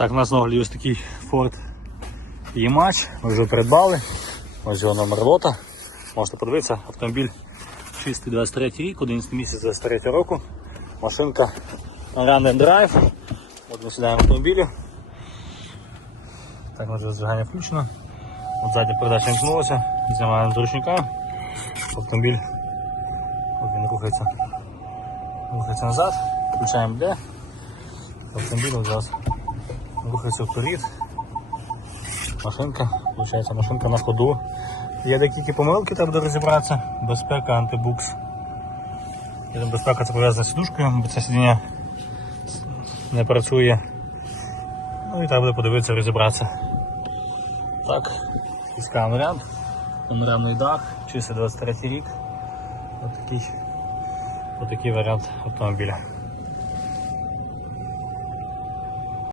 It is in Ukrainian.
Так, на огляді ось такий Ford E-Match. Ми вже придбали. Ось його номер лота. Можете подивитися, автомобіль чистий 23 рік, 11 місяць 23 року. Машинка Run and Drive. От ми сідаємо в автомобілі. Так, вже зажигання включено. От задня передача вімкнулася, знімаємо з ручника. Автомобіль от він рухається, рухається назад, включаємо D. Автомобіль зараз рухається вперед. Машинка, виходить, машинка на ходу. Є деякі помилки, треба буде розібратися. Безпека, антибукс. Є там Безпека це пов'язана з сідушкою, бо це сидіння не працює. Ну і треба буде подивитися, розібратися. Так, іскаємо варіант. Панорамний дах, чистий 23 рік. Отакий, отакий варіант автомобіля.